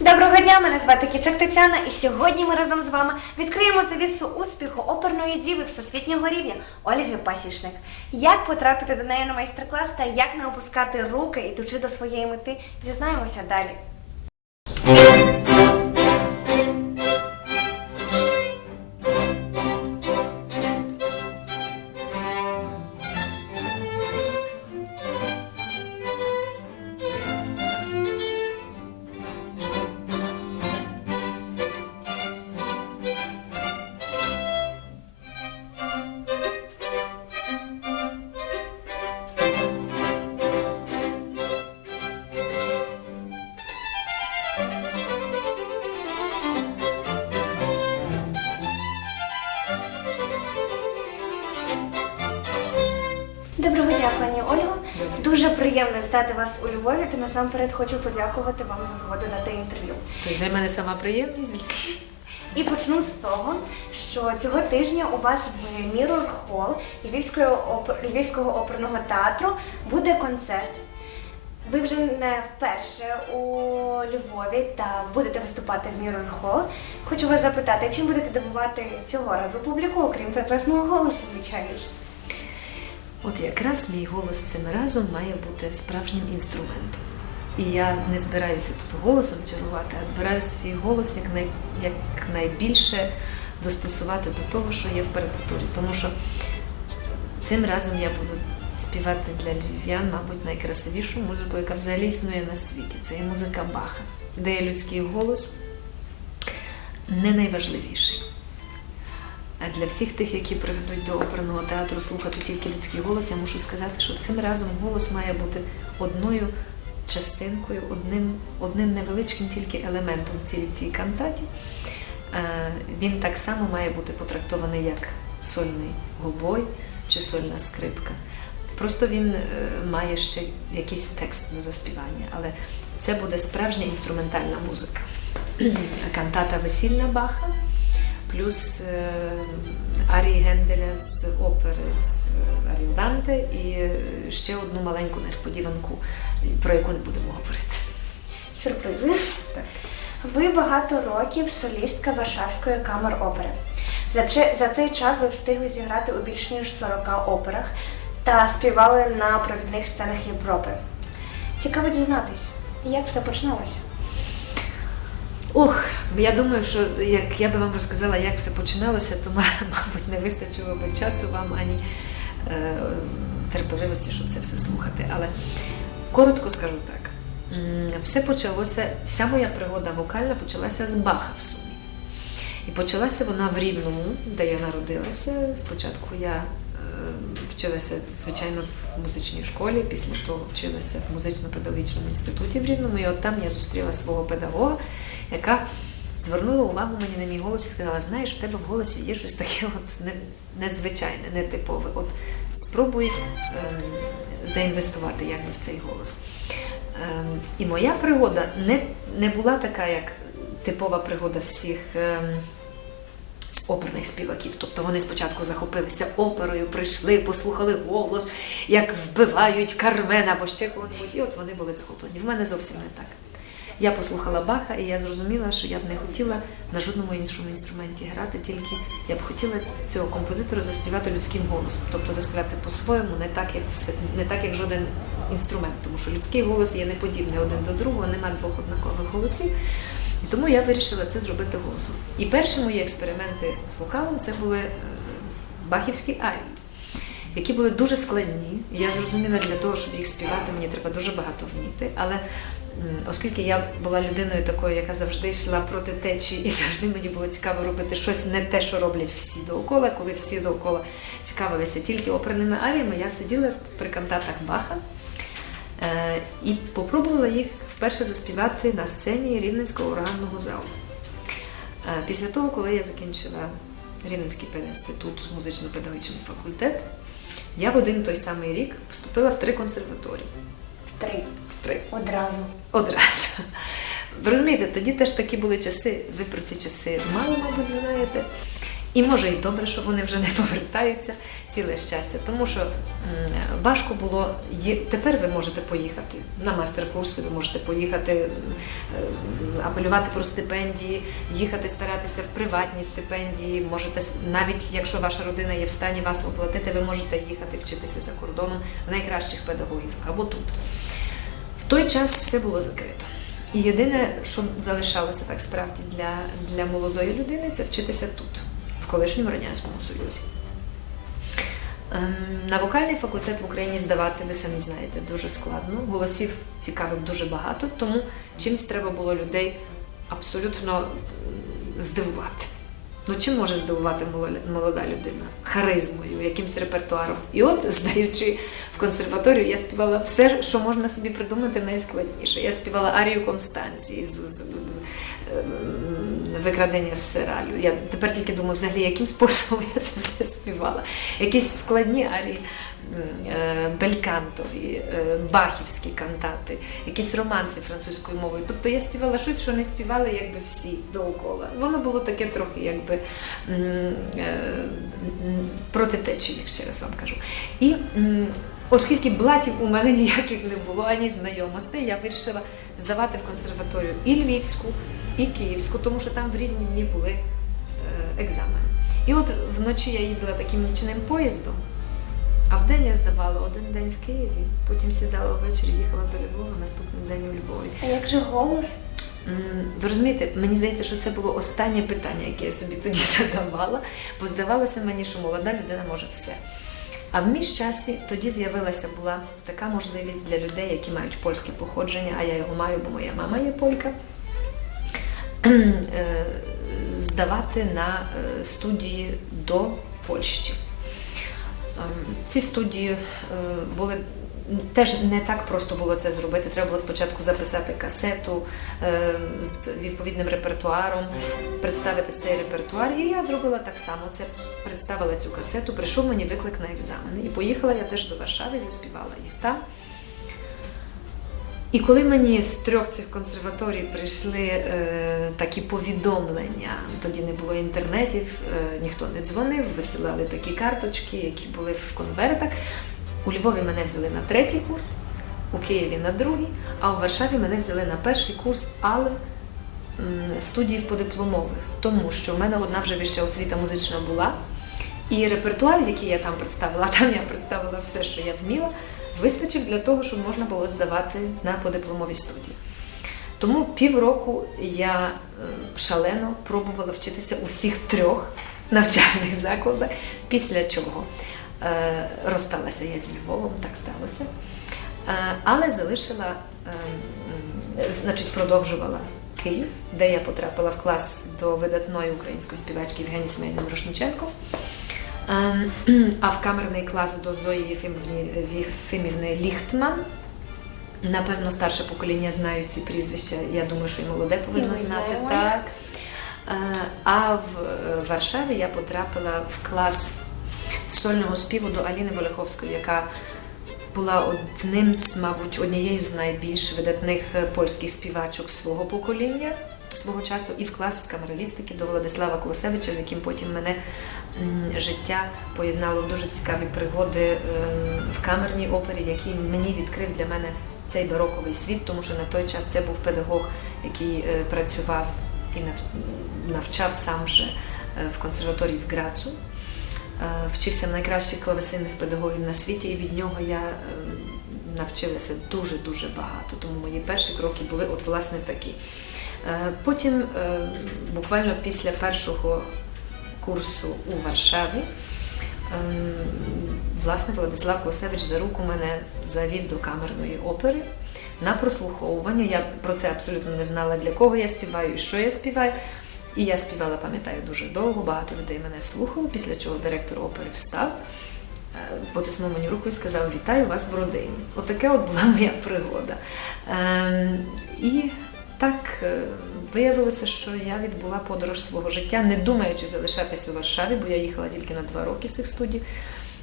Доброго дня, мене звати Кіцак Тетяна, і сьогодні ми разом з вами відкриємо завісу успіху оперної діви всесвітнього рівня Ольги Пасічник. Як потрапити до неї на майстер-клас та як не опускати руки, ідучи до своєї мети, дізнаємося далі. Доброго дня, пані Ольго. Дуже приємно вітати вас у Львові, та насамперед хочу подякувати вам за згоду дати інтерв'ю. Це для мене сама приємність. І почну з того, що цього тижня у вас в Mirror Hall Львівського оперного театру буде концерт. Ви вже не вперше у Львові та будете виступати в Mirror Hall. Хочу вас запитати, чим будете дивувати цього разу публіку, окрім прекрасного голосу, звичайно ж? От якраз мій голос цим разом має бути справжнім інструментом. І я не збираюся тут голосом чарувати, а збираюся свій голос якнайбільше достосувати до того, що є в партитурі. Тому що цим разом я буду співати для львів'ян, мабуть, найкрасивішу музику, яка взагалі існує на світі. Це є музика Баха, де є людський голос не найважливіший. А для всіх тих, які прийдуть до оперного театру слухати тільки людський голос, я мушу сказати, що цим разом голос має бути одною частинкою, одним невеличким тільки елементом в цій кантаті. Він так само має бути потрактований як сольний гобой чи сольна скрипка. Просто він має ще якийсь текст до заспівання, але це буде справжня інструментальна музика. Кантата весільна Баха, плюс арії Генделя з опери з Аріоданте і ще одну маленьку несподіванку, про яку не будемо говорити. Сюрпризи. Так. Ви багато років солістка Варшавської камер-опери. За цей час ви встигли зіграти у більш ніж 40 операх та співали на провідних сценах Європи. Цікаво дізнатись, як все починалося? Ох, я думаю, що як я би вам розказала, як все починалося, то, мабуть, не вистачило би часу вам ані терпеливості, щоб це все слухати. Але коротко скажу так. Все почалося, вся моя пригода вокальна почалася з Баха в Сумі. І почалася вона в Рівному, де я народилася. Спочатку я вчилася, звичайно, в музичній школі, після того вчилася в музично-педагогічному інституті в Рівному, і от там я зустріла свого педагога, яка звернула увагу мені на мій голос і сказала: знаєш, в тебе в голосі є щось таке от незвичайне, нетипове. От спробуй заінвестувати якби в цей голос. І моя пригода не була така, як типова пригода всіх з оперних співаків. Тобто вони спочатку захопилися оперою, прийшли, послухали голос, як вбивають Кармена або ще кого-небудь, і от вони були захоплені. В мене зовсім не так. Я послухала Баха, і я зрозуміла, що я б не хотіла на жодному іншому інструменті грати, тільки я б хотіла цього композитора заспівати людським голосом, тобто заспівати по-своєму, не так, як жоден інструмент, тому що людський голос є неподібний один до другого, немає двох однакових голосів. І тому я вирішила це зробити голосом. І перші мої експерименти з вокалом – це були бахівські арії, які були дуже складні. Я зрозуміла, для того, щоб їх співати, мені треба дуже багато вміти. Але оскільки я була людиною такою, яка завжди йшла проти течії, і завжди мені було цікаво робити щось не те, що роблять всі довкола, коли всі довкола цікавилися тільки оперними аріями, я сиділа при кантатах Баха і попробувала їх вперше заспівати на сцені Рівненського органного залу. Після того, коли я закінчила Рівненський педінститут, музично-педагогічний факультет, я в один той самий рік вступила в 3 консерваторії. В 3. Одразу. Ви розумієте, тоді теж такі були часи, ви про ці часи мало, мабуть, знаєте. І може і добре, що вони вже не повертаються, ціле щастя. Тому що важко було, тепер ви можете поїхати на майстер-курси, ви можете поїхати, апелювати про стипендії, їхати старатися в приватні стипендії, можете, навіть якщо ваша родина є в стані вас оплатити, ви можете їхати вчитися за кордоном в найкращих педагогів або тут. В той час все було закрито. І єдине, що залишалося так справді для молодої людини, це вчитися тут, в колишньому Радянському Союзі. На вокальний факультет в Україні здавати, ви самі знаєте, дуже складно. Голосів цікавих дуже багато, тому чимось треба було людей абсолютно здивувати. Ну, чим може здивувати молода людина? Харизмою, якимсь репертуаром. І от, здаючи в консерваторію, я співала все, що можна собі придумати найскладніше. Я співала арію Констанції з викрадення з Сералю. Я тепер тільки думаю, взагалі, яким способом я це все співала. Якісь складні арії белькантові, бахівські кантати, якісь романси французькою мовою. Тобто я співала щось, що не співали якби всі довкола. Воно було таке трохи якби проти течії, ще раз вам кажу. І оскільки блатів у мене ніяких не було, ані знайомостей, я вирішила здавати в консерваторію і Львівську, і Київську, тому що там в різні дні були екзамени. І от вночі я їздила таким нічним поїздом, а вдень я здавала один день в Києві, потім сідала ввечері, їхала до Львова, наступний день у Львові. А як же голос? Ви розумієте, мені здається, що це було останнє питання, яке я собі тоді задавала, бо здавалося мені, що молода людина може все. А в між часі тоді була така можливість для людей, які мають польське походження, а я його маю, бо моя мама є полька, здавати на студії до Польщі. Ці студії були, теж не так просто було це зробити. Треба було спочатку записати касету з відповідним репертуаром, представити цей репертуар. І я зробила так само. Це представила цю касету, прийшов мені виклик на екзамени. І поїхала я теж до Варшави, заспівала їх там. І коли мені з 3 цих консерваторій прийшли такі повідомлення, тоді не було інтернетів, ніхто не дзвонив, висилали такі карточки, які були в конвертах. У Львові мене взяли на 3-й курс, у Києві на 2-й, а у Варшаві мене взяли на 1-й курс, але студії подипломових, тому що в мене одна вже вища освіта музична була, і репертуар, який я там представила, там я представила все, що я вміла, вистачив для того, щоб можна було здавати на подипломові студії. Тому півроку я шалено пробувала вчитися у всіх 3 навчальних закладах, після чого розсталася я з Львовом, так сталося, але продовжувала Київ, де я потрапила в клас до видатної української співачки Євгенії Семенівни Мірошниченко, а в камерний клас до Зої Єфимівни Ліхтман. Напевно, старше покоління знають ці прізвища, я думаю, що і молоде повинно знати. Так. А в Варшаві я потрапила в клас сольного співу до Аліни Волеховської, яка була однією з найбільш видатних польських співачок свого покоління, свого часу, і в клас з камералістики до Владислава Колосевича, з яким потім мене життя поєднало в дуже цікаві пригоди в камерній опері, який мені відкрив для мене цей бароковий світ, тому що на той час це був педагог, який працював і навчав сам вже в консерваторії в Грацу. Вчився в найкращих клавесинних педагогів на світі, і від нього я навчилася дуже-дуже багато. Тому мої перші кроки були от власне такі. Потім, буквально після 1-го курсу у Варшаві, власне, Владислав Колосевич за руку мене завів до камерної опери на прослуховування. Я про це абсолютно не знала, для кого я співаю і що я співаю. І я співала, пам'ятаю, дуже довго, багато людей мене слухало, після чого директор опери встав, потиснув мені руку і сказав: «Вітаю вас в родині». Отаке от була моя пригода. І так виявилося, що я відбула подорож свого життя, не думаючи залишатись у Варшаві, бо я їхала тільки на 2 роки з цих студій.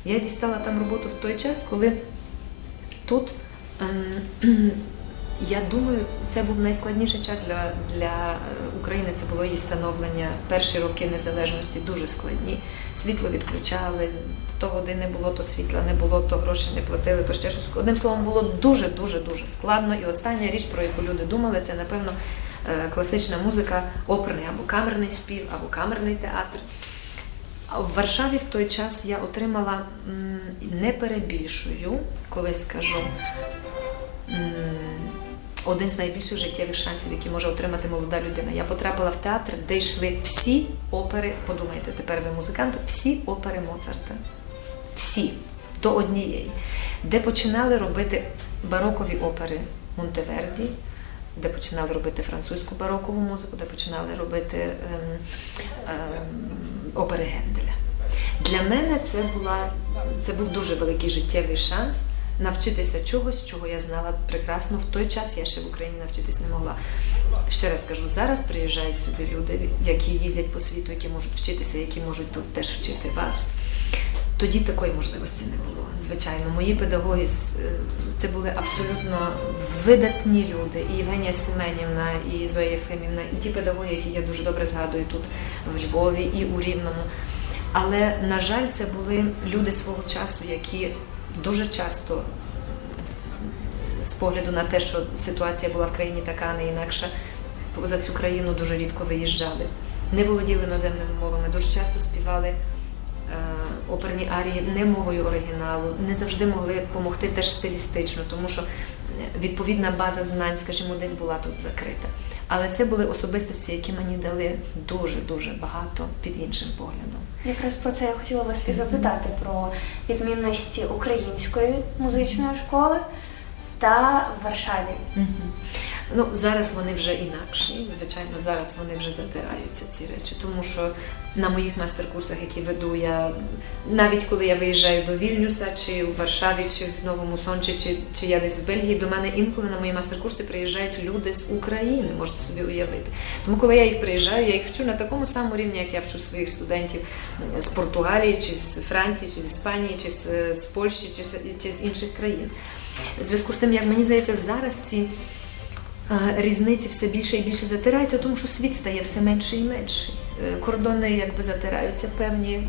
Я дістала там роботу в той час, коли тут Я думаю, це був найскладніший час для України. Це було її становлення. Перші роки незалежності дуже складні. Світло відключали, то води не було, то світла не було, то гроші не платили, то ще щось. Одним словом, було дуже-дуже складно. І остання річ, про яку люди думали, це, напевно, класична музика, оперний або камерний спів, або камерний театр. А в Варшаві в той час я отримала, не перебільшую, коли скажу, один з найбільших життєвих шансів, які може отримати молода людина. Я потрапила в театр, де йшли всі опери, подумайте, тепер ви музиканти, всі опери Моцарта. Всі, до однієї. Де починали робити барокові опери Монтеверді, де починали робити французьку барокову музику, де починали робити опери Генделя. Для мене це був дуже великий життєвий шанс навчитися чогось, чого я знала прекрасно. В той час я ще в Україні навчитись не могла. Ще раз кажу, зараз приїжджають сюди люди, які їздять по світу, які можуть вчитися, які можуть тут теж вчити вас. Тоді такої можливості не було. Звичайно, мої педагоги – це були абсолютно видатні люди. І Євгенія Семенівна, і Зоя Єфимівна, і ті педагоги, які я дуже добре згадую тут в Львові і у Рівному. Але, на жаль, це були люди свого часу, які дуже часто, з погляду на те, що ситуація була в країні така, а не інакша, за цю країну дуже рідко виїжджали. Не володіли іноземними мовами, дуже часто співали оперні арії не мовою оригіналу, не завжди могли допомогти теж стилістично, тому що відповідна база знань, скажімо, десь була тут закрита. Але це були особистості, які мені дали дуже-дуже багато під іншим поглядом. Якраз про це я хотіла вас і запитати, про відмінності української музичної школи та в Варшаві. Ну, зараз вони вже інакші, звичайно, зараз вони вже затираються, ці речі, тому що на моїх майстер-курсах, які веду, навіть коли я виїжджаю до Вільнюса, чи в Варшаві, чи в Новому Сончі, чи я десь в Бельгії, до мене інколи на мої майстер-курси приїжджають люди з України, можете собі уявити. Тому коли я їх приїжджаю, я їх вчу на такому самому рівні, як я вчу своїх студентів з Португалії, чи з Франції, чи з Іспанії, чи з Польщі, чи з інших країн. У зв'язку з тим, як мені здається, зараз ці різниці все більше і більше затираються, тому що світ стає все менше і менше. Кордони якби затираються певні.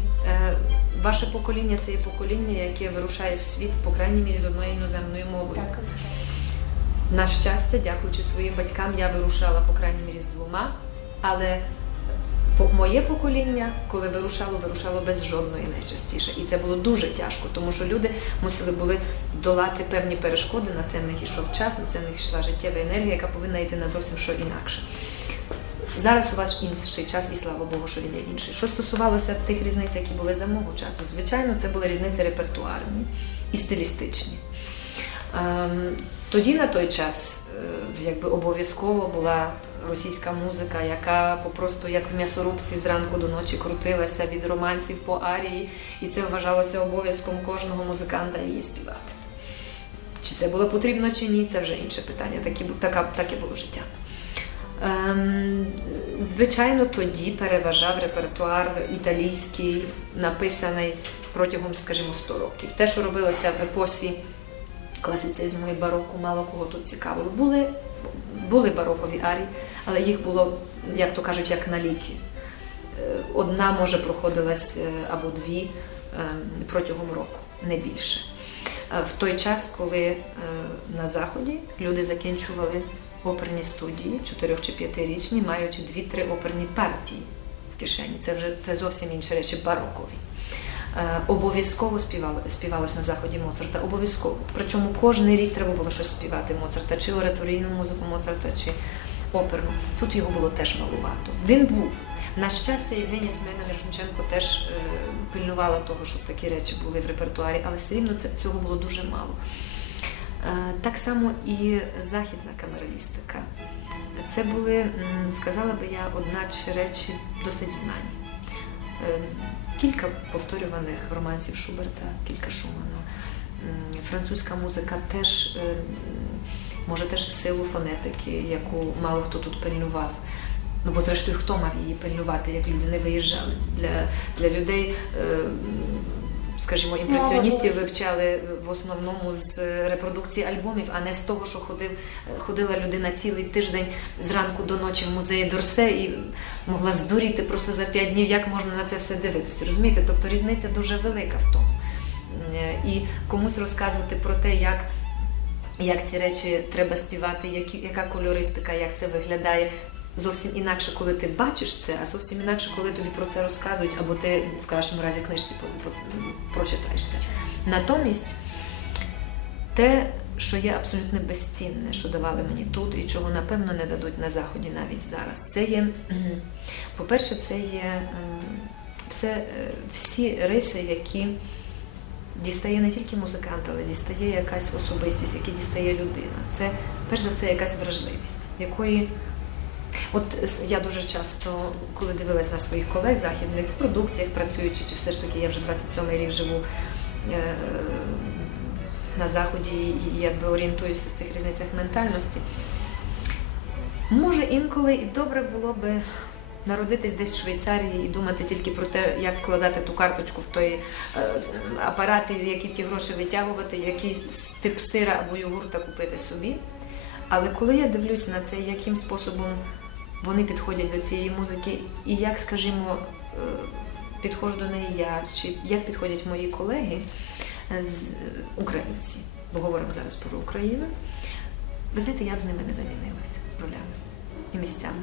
Ваше покоління – це є покоління, яке вирушає в світ, по крайній мірі, з одною іноземною мовою. Так, звичайно. На щастя, дякуючи своїм батькам, я вирушала, по крайній мірі, з двома, але моє покоління, коли вирушало без жодної найчастіше. І це було дуже тяжко, тому що люди мусили були долати певні перешкоди, на це в них йшов час, на це в них йшла життєва енергія, яка повинна йти на зовсім що інакше. Зараз у вас інший час, і слава Богу, що він є інший. Що стосувалося тих різниць, які були за мого часу, звичайно, це були різниці репертуарні і стилістичні. Тоді на той час якби обов'язково була російська музика, яка попросту як в м'ясорубці зранку до ночі крутилася від романсів по арії, і це вважалося обов'язком кожного музиканта її співати. Чи це було потрібно, чи ні, це вже інше питання, таке було життя. Звичайно, тоді переважав репертуар італійський, написаний протягом, скажімо, 100 років. Те, що робилося в епосі класицизму і бароку, мало кого тут цікавило. Були барокові арії, але їх було, як то кажуть, як на ліки. Одна, може, проходилась або дві протягом року, не більше. В той час, коли на Заході люди закінчували оперні студії, 4 чи 5-річні, маючи 2-3 оперні партії в кишені. Це зовсім інші речі, барокові. Обов'язково співалось на Заході Моцарта, обов'язково. Причому кожен рік треба було щось співати Моцарта, чи ораторійну музику Моцарта, чи оперну. Тут його було теж малувато. Він був. На щастя, Євгенія Семенівна Мірошниченко теж пильнувала того, щоб такі речі були в репертуарі, але все рівно цього було дуже мало. Так само і західна камералістика. Це були, сказала би я, одначе речі досить знані. Кілька повторюваних романсів Шуберта, кілька Шумана. Французька музика теж, може теж в силу фонетики, яку мало хто тут пильнував. Ну, бо зрештою, хто мав її пильнувати, як люди не виїжджали. Для людей скажімо, імпресіоністів вивчали в основному з репродукції альбомів, а не з того, що ходила людина цілий тиждень зранку до ночі в музеї Дорсе і могла здуріти просто за 5 днів, як можна на це все дивитися. Розумієте? Тобто різниця дуже велика в тому. І комусь розказувати про те, як ці речі треба співати, яка кольористика, як це виглядає. Зовсім інакше, коли ти бачиш це, а зовсім інакше, коли тобі про це розказують, або ти в кращому разі книжці прочитаєш це. Натомість, те, що є абсолютно безцінне, що давали мені тут і чого, напевно, не дадуть на Заході навіть зараз, це є, по-перше, це є всі риси, які дістає не тільки музикант, але дістає якась особистість, яку дістає людина. Це, перш за все, якась вражливість, якої... От я дуже часто, коли дивилась на своїх колег західних, в продукціях працюючи, чи все ж таки я вже 27-й рік живу на Заході і якби орієнтуюся в цих різницях ментальності, може інколи і добре було би народитись десь в Швейцарії і думати тільки про те, як вкладати ту карточку в той апарат, які ті гроші витягувати, який тип сира або йогурта купити собі. Але коли я дивлюсь на це, яким способом вони підходять до цієї музики, і як, скажімо, підходжу до неї я, чи як підходять мої колеги, українці, бо говоримо зараз про Україну, ви знаєте, я б з ними не замінилася ролями і місцями.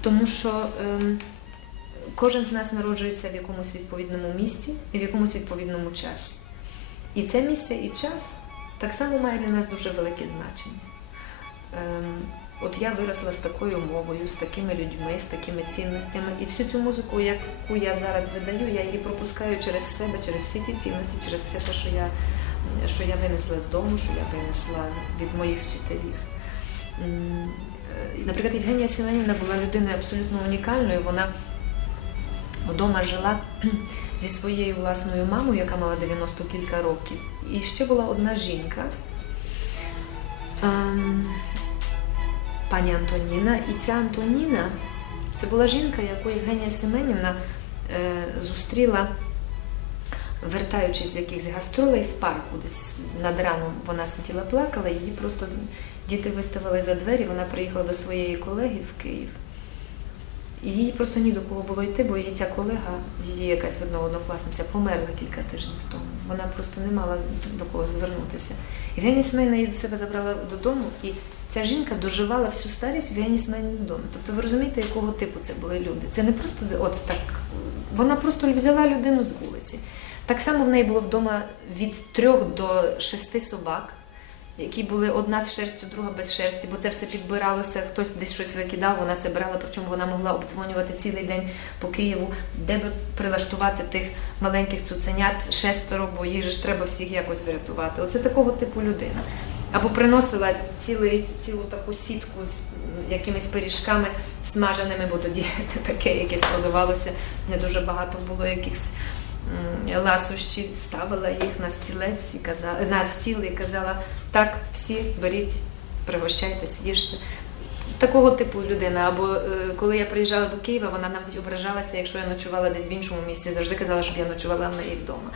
Тому що кожен з нас народжується в якомусь відповідному місці і в якомусь відповідному часі. І це місце і час так само має для нас дуже велике значення. От я виросла з такою мовою, з такими людьми, з такими цінностями. І всю цю музику, яку я зараз видаю, я її пропускаю через себе, через всі ці цінності, через все те, що я винесла з дому, що я винесла від моїх вчителів. Наприклад, Євгенія Семенівна була людиною абсолютно унікальною. Вона вдома жила зі своєю власною мамою, яка мала 90 кілька років. І ще була одна жінка, пані Антоніна. І ця Антоніна, це була жінка, яку Євгенія Семенівна зустріла, вертаючись з якихось гастролей в парку, десь над раном вона сиділа, плакала, її просто діти виставили за двері, вона приїхала до своєї колеги в Київ. І їй просто ні до кого було йти, бо її ця колега, її якась однокласниця, померла кілька тижнів тому. Вона просто не мала до кого звернутися. Євгенія Семенівна її до себе забрала додому, і ця жінка доживала всю старість в Євгенії Семенівні вдома. Тобто ви розумієте, якого типу це були люди? Це не просто от так, вона просто взяла людину з вулиці. Так само в неї було вдома від 3 до 6 собак, які були одна з шерстю, друга без шерсті, бо це все підбиралося, хтось десь щось викидав, вона це брала, причому вона могла обдзвонювати цілий день по Києву, де би прилаштувати тих маленьких цуценят 6, бо їх же ж треба всіх якось врятувати. Оце такого типу людина. Або приносила цілу таку сітку з якимись пиріжками смаженими, бо тоді таке якесь продавалося, не дуже багато було якихось ласощів, ставила їх на стілець і казала, на стіл і казала: так, всі беріть, пригощайтесь, їжте. Такого типу людина. Або коли я приїжджала до Києва, вона навіть ображалася, якщо я ночувала десь в іншому місці, завжди казала, щоб я ночувала в неї вдома.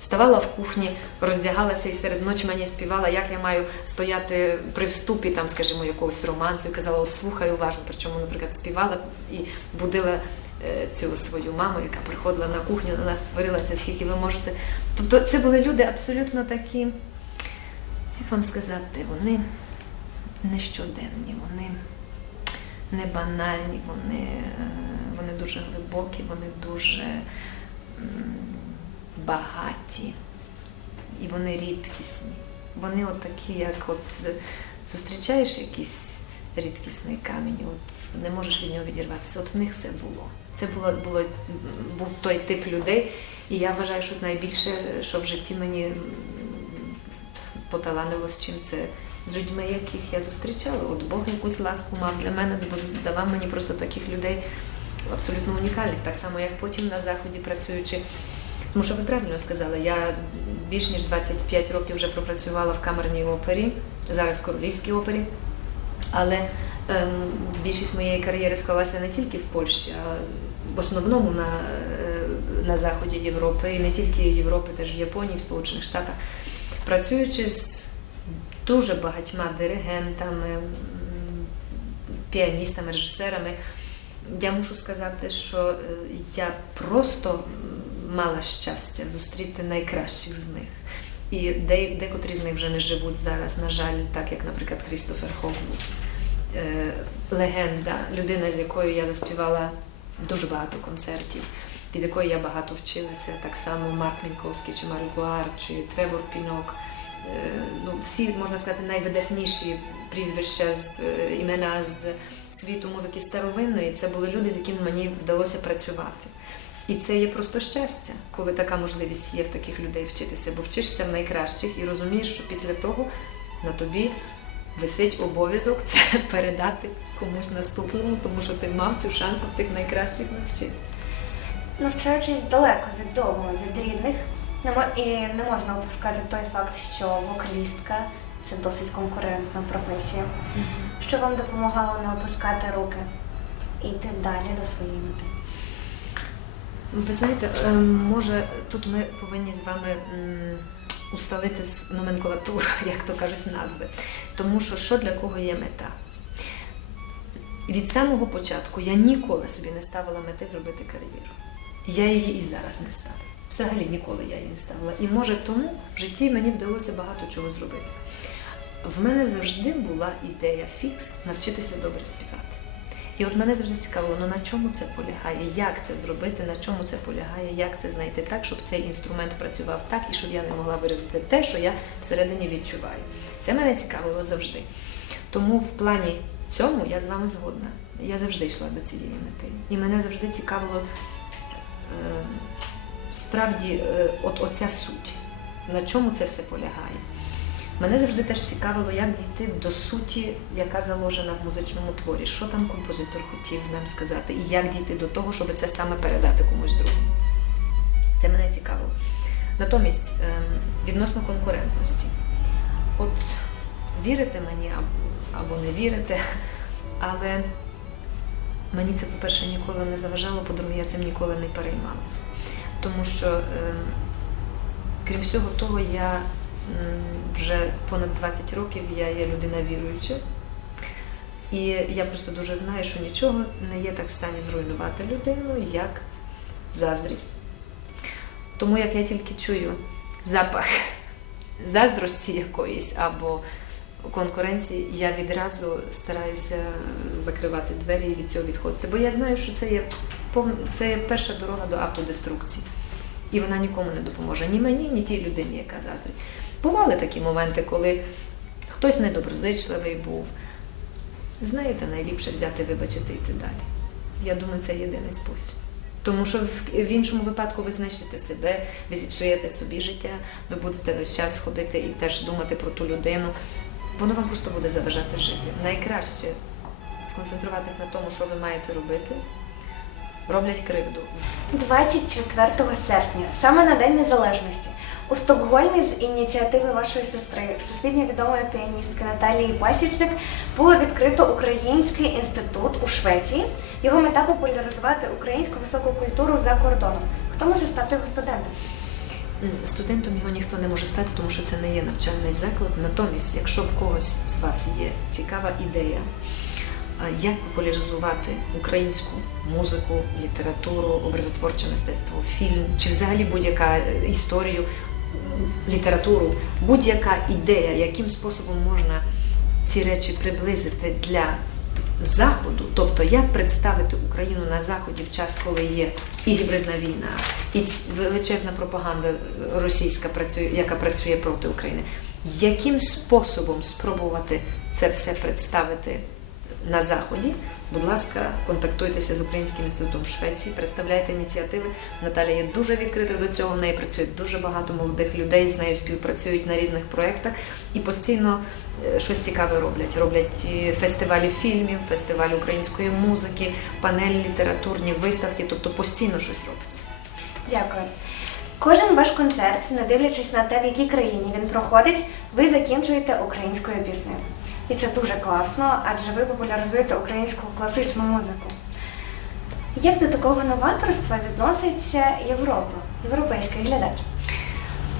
Ставала в кухні, роздягалася і серед ночі мені співала, як я маю стояти при вступі, там, скажімо, якогось романсу, і казала: от слухай уважно, причому, наприклад, співала і будила цю свою маму, яка приходила на кухню, на нас сварилася, скільки ви можете. Тобто це були люди абсолютно такі, як вам сказати, вони не щоденні, вони не банальні, вони дуже глибокі, вони дуже багаті і вони рідкісні. Вони от такі, як от зустрічаєш якийсь рідкісний камінь, от не можеш від нього відірватися. От в них це було. Це був той тип людей, і я вважаю, що найбільше, що в житті мені поталанило з чим, це з людьми, яких я зустрічала. От Бог якусь ласку мав для мене, бо давав мені просто таких людей абсолютно унікальних. Так само, як потім на Заході працюючи. Тому що ви правильно сказали, я більш ніж 25 років вже пропрацювала в камерній опері, зараз в Королівській опері, але більшість моєї кар'єри склалася не тільки в Польщі, а в основному на заході Європи, і не тільки Європи, теж в Японії, в Сполучених Штатах, працюючи з дуже багатьма диригентами, піаністами, режисерами, я мушу сказати, що я просто мала щастя зустріти найкращих з них. І декотрі з них вже не живуть зараз, на жаль, так як, наприклад, Крістофер Хоквуд. Легенда, людина, з якою я заспівала дуже багато концертів, від якої я багато вчилася, так само Марк Мінковський, чи Марк Гуар, чи Тревор Пінок. Всі, можна сказати, найвидатніші прізвища, імена з світу музики старовинної, це були люди, з якими мені вдалося працювати. І це є просто щастя, коли така можливість є в таких людей вчитися, бо вчишся в найкращих і розумієш, що після того на тобі висить обов'язок це передати комусь наступному, тому що ти мав цю шансу в тих найкращих навчитися. Навчаючись далеко від дому, від рідних, і не можна опускати той факт, що вокалістка – це досить конкурентна професія. Що вам допомагало не опускати руки і йти далі до своєї мети? Ви знаєте, може, тут ми повинні з вами усталити номенклатуру, як то кажуть, назви. Тому що для кого є мета? Від самого початку я ніколи собі не ставила мети зробити кар'єру. Я її і зараз не ставлю. Взагалі ніколи я її не ставила. І може тому в житті мені вдалося багато чого зробити. В мене завжди була ідея фікс навчитися добре співати. І от мене завжди цікавило, на чому це полягає, як це зробити, на чому це полягає, як це знайти так, щоб цей інструмент працював так і щоб я не могла виразити те, що я всередині відчуваю. Це мене цікавило завжди. Тому в плані цьому я з вами згодна. Я завжди йшла до цієї мети. І мене завжди цікавило справді оця суть, на чому це все полягає. Мене завжди теж цікавило, як дійти до суті, яка заложена в музичному творі, що там композитор хотів нам сказати, і як дійти до того, щоб це саме передати комусь другому. Це мене цікавило. Натомість, відносно конкурентності. От вірите мені або не вірите, але мені це, по-перше, ніколи не заважало, по-друге, я цим ніколи не переймалася. Тому що, крім всього того, я вже понад 20 років я є людина віруюча. І я просто дуже знаю, що нічого не є так в стані зруйнувати людину, як заздрість. Тому як я тільки чую запах заздрості якоїсь або конкуренції, я відразу стараюся закривати двері і від цього відходити. Бо я знаю, що це є перша дорога до автодеструкції. І вона нікому не допоможе. Ні мені, ні тій людині, яка заздрить. Бували такі моменти, коли хтось недоброзичливий був. Знаєте, найліпше взяти, вибачити і йти далі. Я думаю, це єдиний спосіб. Тому що в іншому випадку ви знищите себе, ви зіпсуєте собі життя, ви будете весь час ходити і теж думати про ту людину. Воно вам просто буде заважати жити. Найкраще сконцентруватись на тому, що ви маєте робити, роблять кривду. 24 серпня, саме на День Незалежності, у Стокгольмі з ініціативи вашої сестри, всесвітньо відомої піаністки Наталії Пасічник, було відкрито Український інститут у Швеції. Його мета – популяризувати українську високу культуру за кордоном. Хто може стати його студентом? Студентом його ніхто не може стати, тому що це не є навчальний заклад. Натомість, якщо в когось з вас є цікава ідея, як популяризувати українську музику, літературу, образотворче мистецтво, фільм, чи взагалі будь-яка історію, літературу, будь-яка ідея, яким способом можна ці речі приблизити для Заходу, тобто як представити Україну на Заході в час, коли є і гібридна війна, і величезна пропаганда російська, яка працює проти України, яким способом спробувати це все представити на Заході? Будь ласка, контактуйтеся з Українським інститутом в Швеції, представляйте ініціативи. Наталя є дуже відкрита до цього, в неї працює дуже багато молодих людей, з нею співпрацюють на різних проєктах і постійно щось цікаве роблять. Роблять фестивалі фільмів, фестивалі української музики, панелі літературні, виставки, тобто постійно щось робиться. Дякую. Кожен ваш концерт, не дивлячись на те, в якій країні він проходить, ви закінчуєте українською піснею. І це дуже класно, адже ви популяризуєте українську класичну музику. Як до такого новаторства відноситься Європа, європейський глядач?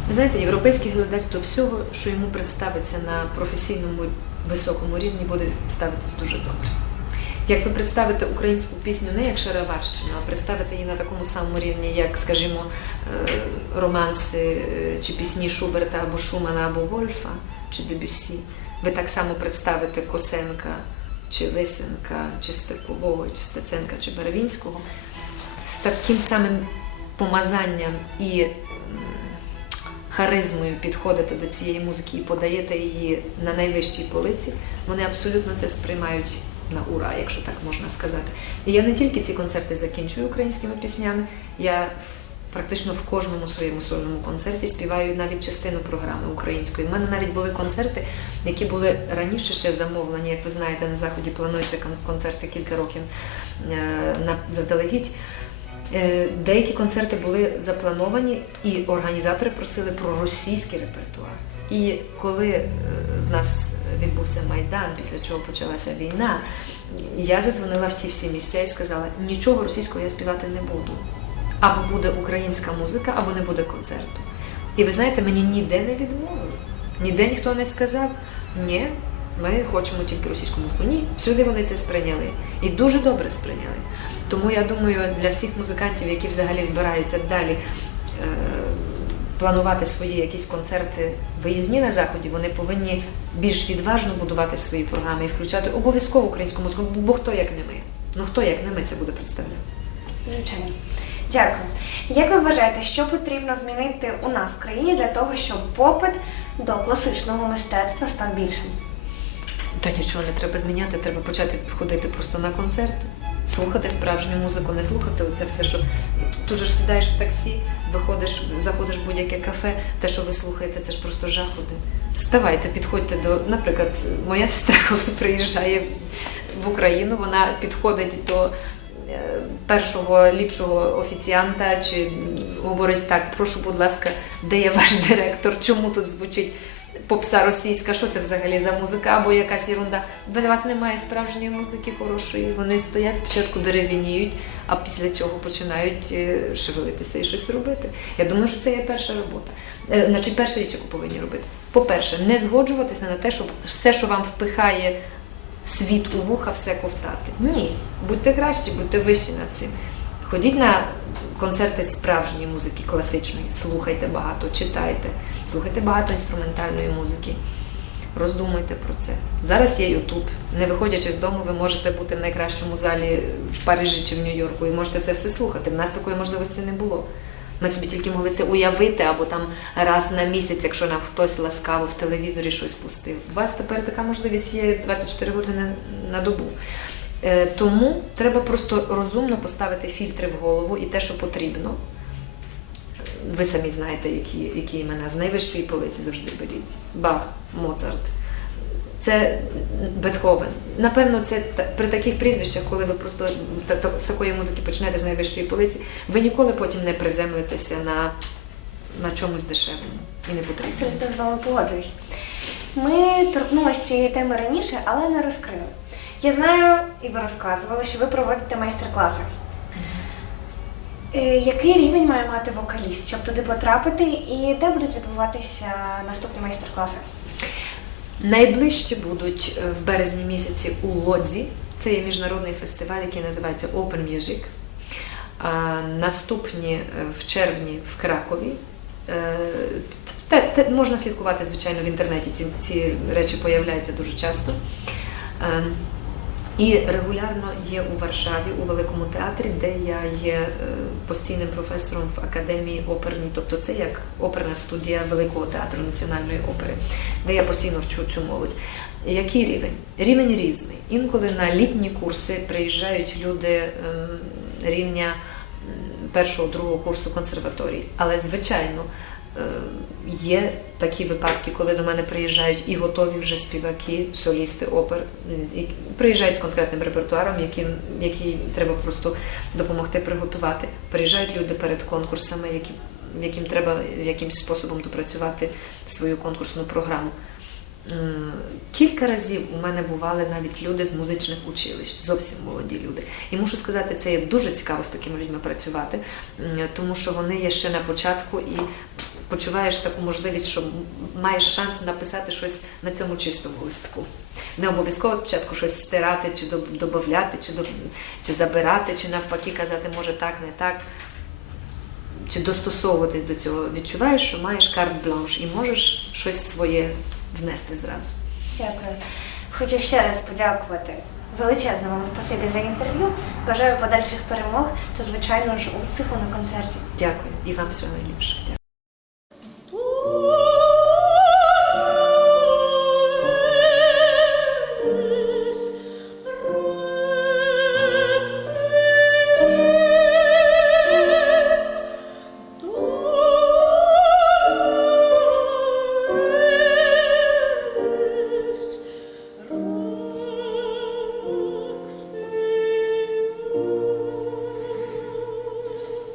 Ви знаєте, європейський глядач до всього, що йому представиться на професійному високому рівні, буде ставитись дуже добре. Як ви представите українську пісню не як Шароварщину, а представите її на такому самому рівні, як, скажімо, романси чи пісні Шуберта або Шумана, або Вольфа, чи Дебюссі, ви так само представите Косенка, чи Лисенка, чи Степового, чи Стеценка, чи Барвінського з таким самим помазанням і харизмою підходите до цієї музики і подаєте її на найвищій полиці, вони абсолютно це сприймають на ура, якщо так можна сказати. І я не тільки ці концерти закінчую українськими піснями, я практично в кожному своєму сольному концерті співаю навіть частину програми української. У мене навіть були концерти, які були раніше ще замовлені, як ви знаєте, на Заході плануються концерти кілька років заздалегідь. Деякі концерти були заплановані, і організатори просили про російський репертуар. І коли в нас відбувся Майдан, після чого почалася війна, я задзвонила в ті всі місця і сказала, нічого російського я співати не буду. Або буде українська музика, або не буде концерту. І ви знаєте, мені ніде не відмовили. Ніде ніхто не сказав, ні, ми хочемо тільки російську музику. Ні, всюди вони це сприйняли. І дуже добре сприйняли. Тому я думаю, для всіх музикантів, які взагалі збираються далі планувати свої якісь концерти виїзні на Заході, вони повинні більш відважно будувати свої програми і включати обов'язково українську музику, бо хто як не ми? Ну хто як не ми це буде представляти? Звичайно. Дякую. Як ви вважаєте, що потрібно змінити у нас в країні для того, щоб попит до класичного мистецтва став більшим? Та нічого не треба зміняти, треба почати ходити просто на концерти, слухати справжню музику, не слухати оце все, що тут же ж сідаєш в таксі, виходиш, заходиш в будь-яке кафе, те, що ви слухаєте, це ж просто жах один. Ставайте, підходьте до, наприклад, моя сестра, коли приїжджає в Україну, вона підходить до першого ліпшого офіціанта, чи говорить так, прошу, будь ласка, де є ваш директор, чому тут звучить попса російська, що це взагалі за музика, або якась ерунда. У вас немає справжньої музики хорошої, вони стоять, спочатку дерев'яніють, а після чого починають шевелитися і щось робити. Я думаю, що це є перша робота. Значить, перша річ, яку повинні робити. По-перше, не згоджуватися на те, щоб все, що вам впихає світ у вуха, все ковтати. Ні. Будьте кращі, будьте вищі над цим. Ходіть на концерти справжньої музики, класичної, слухайте багато, читайте, слухайте багато інструментальної музики, роздумуйте про це. Зараз є YouTube. Не виходячи з дому, ви можете бути в найкращому залі в Парижі чи в Нью-Йорку і можете це все слухати. В нас такої можливості не було. Ми собі тільки могли це уявити, або там раз на місяць, якщо нам хтось ласкаво в телевізорі щось пустив. У вас тепер така можливість є 24 години на добу. Тому треба просто розумно поставити фільтри в голову і те, що потрібно. Ви самі знаєте, які імена з найвищої полиці завжди беріть. Бах, Моцарт. Це Бетховен. Напевно, це при таких прізвищах, коли ви просто з такої музики почнете з найвищої полиці, ви ніколи потім не приземлитеся на чомусь дешевому і не потрібно. Абсолютно з вами погоджуюсь. Ми торкнулися цієї теми раніше, але не розкрили. Я знаю, і ви розказували, що ви проводите майстер-класи. Який рівень має мати вокаліст, щоб туди потрапити, і де будуть відбуватися наступні майстер-класи? Найближчі будуть в березні місяці у Лодзі. Це є міжнародний фестиваль, який називається Open Music. Наступні в червні в Кракові. Можна слідкувати, звичайно, в інтернеті. Ці речі появляються дуже часто. І регулярно є у Варшаві, у Великому театрі, де я є постійним професором в академії оперній, тобто це як оперна студія Великого театру Національної опери, де я постійно вчу цю молодь. Який рівень? Рівень різний. Інколи на літні курси приїжджають люди рівня першого-другого курсу консерваторії, але, звичайно, є такі випадки, коли до мене приїжджають і готові вже співаки, солісти опер, приїжджають з конкретним репертуаром, який треба просто допомогти приготувати. Приїжджають люди перед конкурсами, яким треба якимось способом допрацювати свою конкурсну програму. Кілька разів у мене бували навіть люди з музичних училищ, зовсім молоді люди. І мушу сказати, це є дуже цікаво з такими людьми працювати, тому що вони є ще на початку і почуваєш таку можливість, що маєш шанс написати щось на цьому чистому листку. Не обов'язково спочатку щось стирати, чи додавати, чи забирати, чи навпаки казати, може так, не так, чи достосовуватись до цього. Відчуваєш, що маєш карт-бланш і можеш щось своє внести зразу. Дякую. Хочу ще раз подякувати. Величезне вам спасибі за інтерв'ю. Бажаю подальших перемог та, звичайно ж, успіху на концерті. Дякую. І вам всього найліпшого.